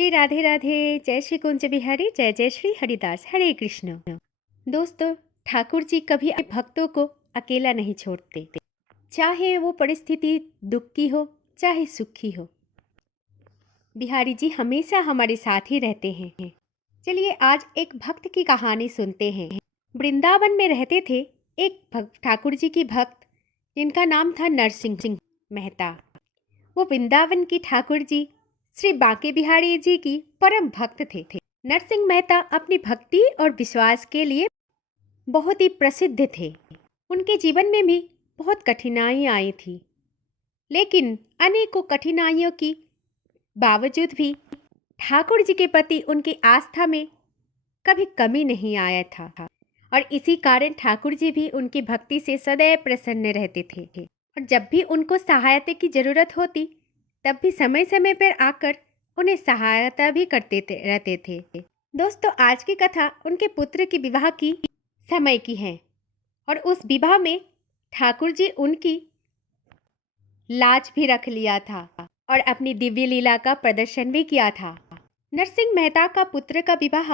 श्री राधे राधे। जय श्री कुंज बिहारी, जय जय श्री हरिदास, हरे कृष्ण। दोस्तों, ठाकुर जी कभी अपने भक्तों को अकेला नहीं छोड़ते, चाहे वो परिस्थिति दुख की हो चाहे सुख की हो। बिहारी जी हमेशा हमारे साथ ही रहते हैं। चलिए आज एक भक्त की कहानी सुनते हैं। वृंदावन में रहते थे एक ठाकुर जी की भक्त, जिनका नाम था नरसिंह सिंह मेहता। वो वृंदावन की ठाकुर जी श्री बांके बिहारी जी की परम भक्त थे। नरसिंह मेहता अपनी भक्ति और विश्वास के लिए बहुत ही प्रसिद्ध थे। उनके जीवन में भी बहुत कठिनाइयाँ आई थी, लेकिन अनेकों कठिनाइयों की बावजूद भी ठाकुर जी के प्रति उनकी आस्था में कभी कमी नहीं आया था, और इसी कारण ठाकुर जी भी उनकी भक्ति से सदैव प्रसन्न रहते थे। और जब भी उनको सहायता की जरूरत होती तब भी समय समय पर आकर उन्हें सहायता भी रहते थे। दोस्तों, आज की कथा उनके पुत्र के विवाह की समय की है, और उस विवाह में ठाकुर जी उनकी लाज भी रख लिया था और अपनी दिव्य लीला का प्रदर्शन भी किया था। नरसिंह मेहता का पुत्र का विवाह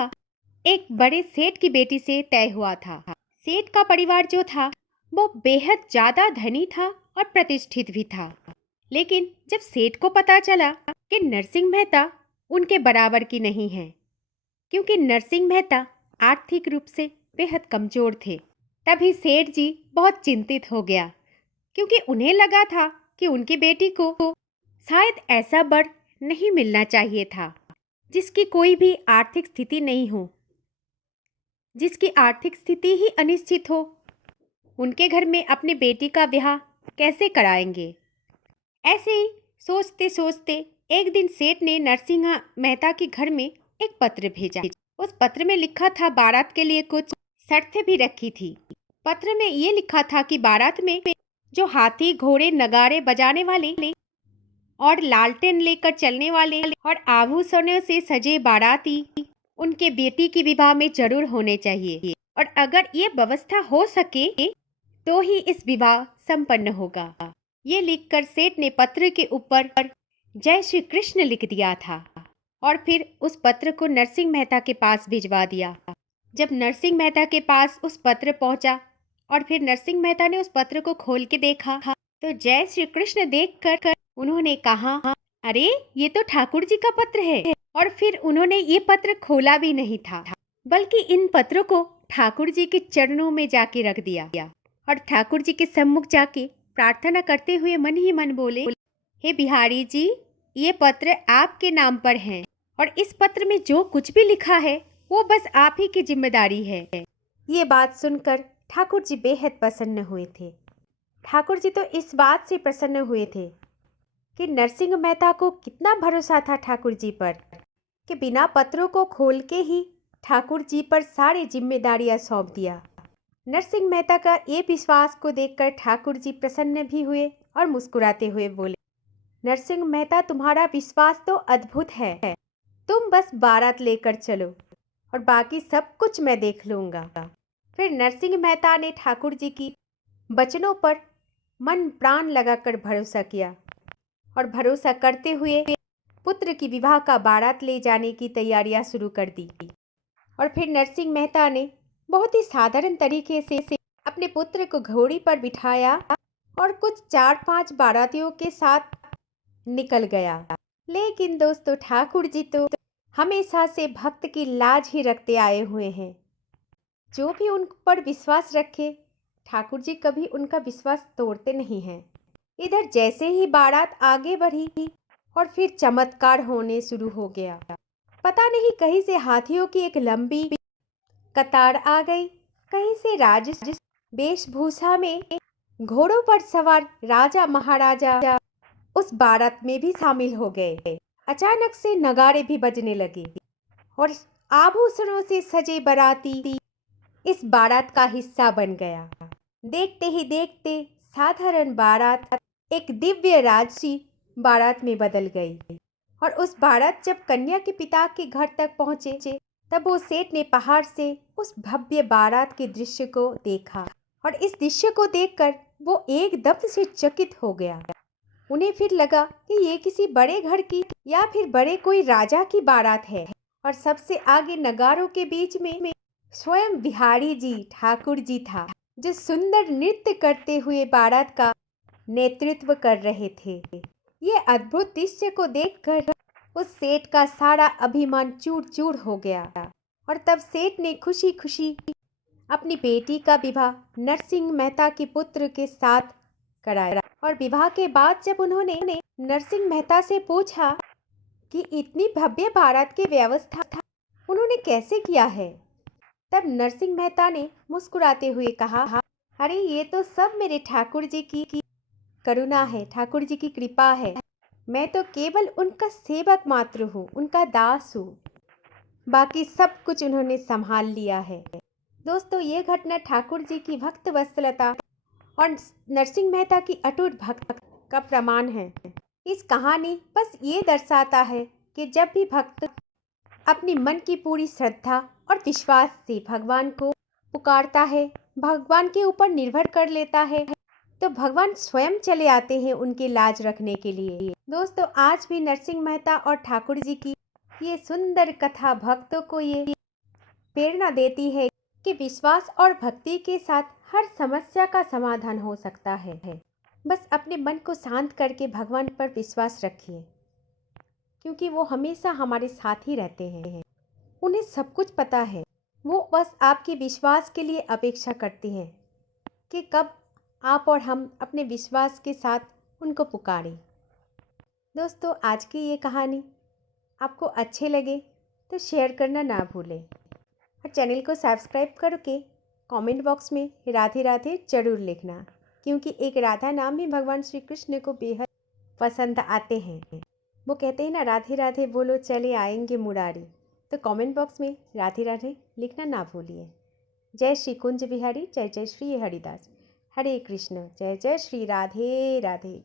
एक बड़े सेठ की बेटी से तय हुआ था। सेठ का परिवार जो था वो बेहद ज्यादा धनी था और प्रतिष्ठित भी था। लेकिन जब सेठ को पता चला कि नरसिंह मेहता उनके बराबर की नहीं है, क्योंकि नरसिंह मेहता आर्थिक रूप से बेहद कमजोर थे, तभी सेठ जी बहुत चिंतित हो गया, क्योंकि उन्हें लगा था कि उनकी बेटी को शायद ऐसा वर नहीं मिलना चाहिए था जिसकी कोई भी आर्थिक स्थिति नहीं हो, जिसकी आर्थिक स्थिति ही अनिश्चित हो। उनके घर में अपनी बेटी का ब्याह कैसे कराएंगे। ऐसे ही सोचते सोचते एक दिन सेठ ने नरसिंह मेहता के घर में एक पत्र भेजा। उस पत्र में लिखा था, बारात के लिए कुछ शर्तें भी रखी थी। पत्र में ये लिखा था कि बारात में जो हाथी घोड़े नगाड़े बजाने वाले और लालटेन लेकर चलने वाले और आभूषणों से सजे बाराती उनके बेटी की विवाह में जरूर होने चाहिए, और अगर ये व्यवस्था हो सके तो ही इस विवाह संपन्न होगा। ये लिखकर सेठ ने पत्र के ऊपर जय श्री कृष्ण लिख दिया था, और फिर उस पत्र को नरसिंह मेहता के पास भिजवा दिया। जब नरसिंह मेहता के पास उस पत्र पहुंचा और फिर नरसिंह मेहता ने उस पत्र को खोल के देखा, तो जय श्री कृष्ण देखकर उन्होंने कहा, अरे ये तो ठाकुर जी का पत्र है। और फिर उन्होंने ये पत्र खोला भी नहीं था, बल्कि इन पत्रों को ठाकुर जी के चरणों में जाके रख दिया, और ठाकुर जी के सम्मुख जाके प्रार्थना करते हुए मन ही मन बोले, हे बिहारी जी, ये पत्र आपके नाम पर है, और इस पत्र में जो कुछ भी लिखा है वो बस आप ही की जिम्मेदारी है। ये बात सुनकर ठाकुर जी बेहद प्रसन्न हुए थे। ठाकुर जी तो इस बात से प्रसन्न हुए थे कि नरसिंह मेहता को कितना भरोसा था ठाकुर जी पर, कि बिना पत्रों को खोल के ही ठाकुर जी पर सारी जिम्मेदारियां सौंप दिया। नरसिंह मेहता का ये विश्वास को देखकर ठाकुर जी प्रसन्न भी हुए और मुस्कुराते हुए बोले, नरसिंह मेहता, तुम्हारा विश्वास तो अद्भुत है। तुम बस बारात लेकर चलो और बाकी सब कुछ मैं देख लूंगा। फिर नरसिंह मेहता ने ठाकुर जी की वचनों पर मन प्राण लगाकर भरोसा किया, और भरोसा करते हुए पुत्र की विवाह का बारात ले जाने की तैयारियां शुरू कर दी। और फिर नरसिंह मेहता ने बहुत ही साधारण तरीके से अपने पुत्र को घोड़ी पर बिठाया और कुछ 4-5 बारातियों के साथ निकल गया। लेकिन दोस्तों, ठाकुर जी तो हमेशा से भक्त की लाज ही रखते आए हुए हैं। जो भी उन पर विश्वास रखे, ठाकुर जी कभी उनका विश्वास तोड़ते नहीं हैं। इधर जैसे ही बारात आगे बढ़ी और फिर चमत्कार होने शुरू हो गया। पता नहीं कहीं से हाथियों की एक लंबी कतार आ गई, कहीं से राज वेशभूषा में घोड़ों पर सवार राजा महाराजा उस बारात में भी शामिल हो गए। अचानक से नगाड़े भी बजने लगे और आभूषणों से सजे बाराती इस बारात का हिस्सा बन गया। देखते ही देखते साधारण बारात एक दिव्य राजसी बारात में बदल गई, और उस बारात जब कन्या के पिता के घर तक पहुंचे, तब वो सेठ ने पहाड़ से उस भव्य बारात के दृश्य को देखा, और इस दृश्य को देखकर वो एकदम से चकित हो गया। उन्हें फिर लगा कि ये किसी बड़े घर की या फिर बड़े कोई राजा की बारात है। और सबसे आगे नगारों के बीच में स्वयं बिहारी जी ठाकुर जी था, जो सुंदर नृत्य करते हुए बारात का नेतृत्व कर रहे थे। ये अद्भुत दृश्य को देखकर उस सेठ का सारा अभिमान चूर चूर हो गया। और तब सेठ ने खुशी खुशी अपनी बेटी का विवाह नरसिंह मेहता के पुत्र के साथ कराया। और विवाह के बाद जब उन्होंने नरसिंह मेहता से पूछा कि इतनी भव्य बारात की व्यवस्था उन्होंने कैसे किया है, तब नरसिंह मेहता ने मुस्कुराते हुए कहा, अरे ये तो सब मेरे ठाकुर जी की करुणा है, ठाकुर जी की कृपा है। मैं तो केवल उनका सेवक मात्र हूँ, उनका दास हूँ। बाकी सब कुछ उन्होंने संभाल लिया है। दोस्तों, ये घटना ठाकुर जी की भक्त वत्सलता और नरसिंह मेहता की अटूट भक्ति का प्रमाण है। इस कहानी बस ये दर्शाता है कि जब भी भक्त अपनी मन की पूरी श्रद्धा और विश्वास से भगवान को पुकारता है, भगवान के ऊपर निर्भर कर लेता है, तो भगवान स्वयं चले आते हैं उनकी लाज रखने के लिए। दोस्तों, आज भी नरसिंह मेहता और ठाकुर जी की ये सुंदर कथा भक्तों को ये प्रेरणा देती है कि विश्वास और भक्ति के साथ हर समस्या का समाधान हो सकता है। बस अपने मन को शांत करके भगवान पर विश्वास रखिए, क्योंकि वो हमेशा हमारे साथ ही रहते हैं। उन्हें सब कुछ पता है। वो बस आपके विश्वास के लिए अपेक्षा करते हैं कि कब आप और हम अपने विश्वास के साथ उनको पुकारें। दोस्तों, आज की ये कहानी आपको अच्छे लगे तो शेयर करना ना भूलें और चैनल को सब्सक्राइब करके कमेंट बॉक्स में राधे राधे जरूर लिखना, क्योंकि एक राधा नाम ही भगवान श्री कृष्ण को बेहद पसंद आते हैं। वो कहते हैं ना, राधे राधे बोलो चले आएंगे मुरारी। तो कमेंट बॉक्स में राधे राधे लिखना ना भूलिए। जय श्री कुंज बिहारी, जय जय श्री हरिदास। हरे कृष्ण। जय जय श्री राधे राधे।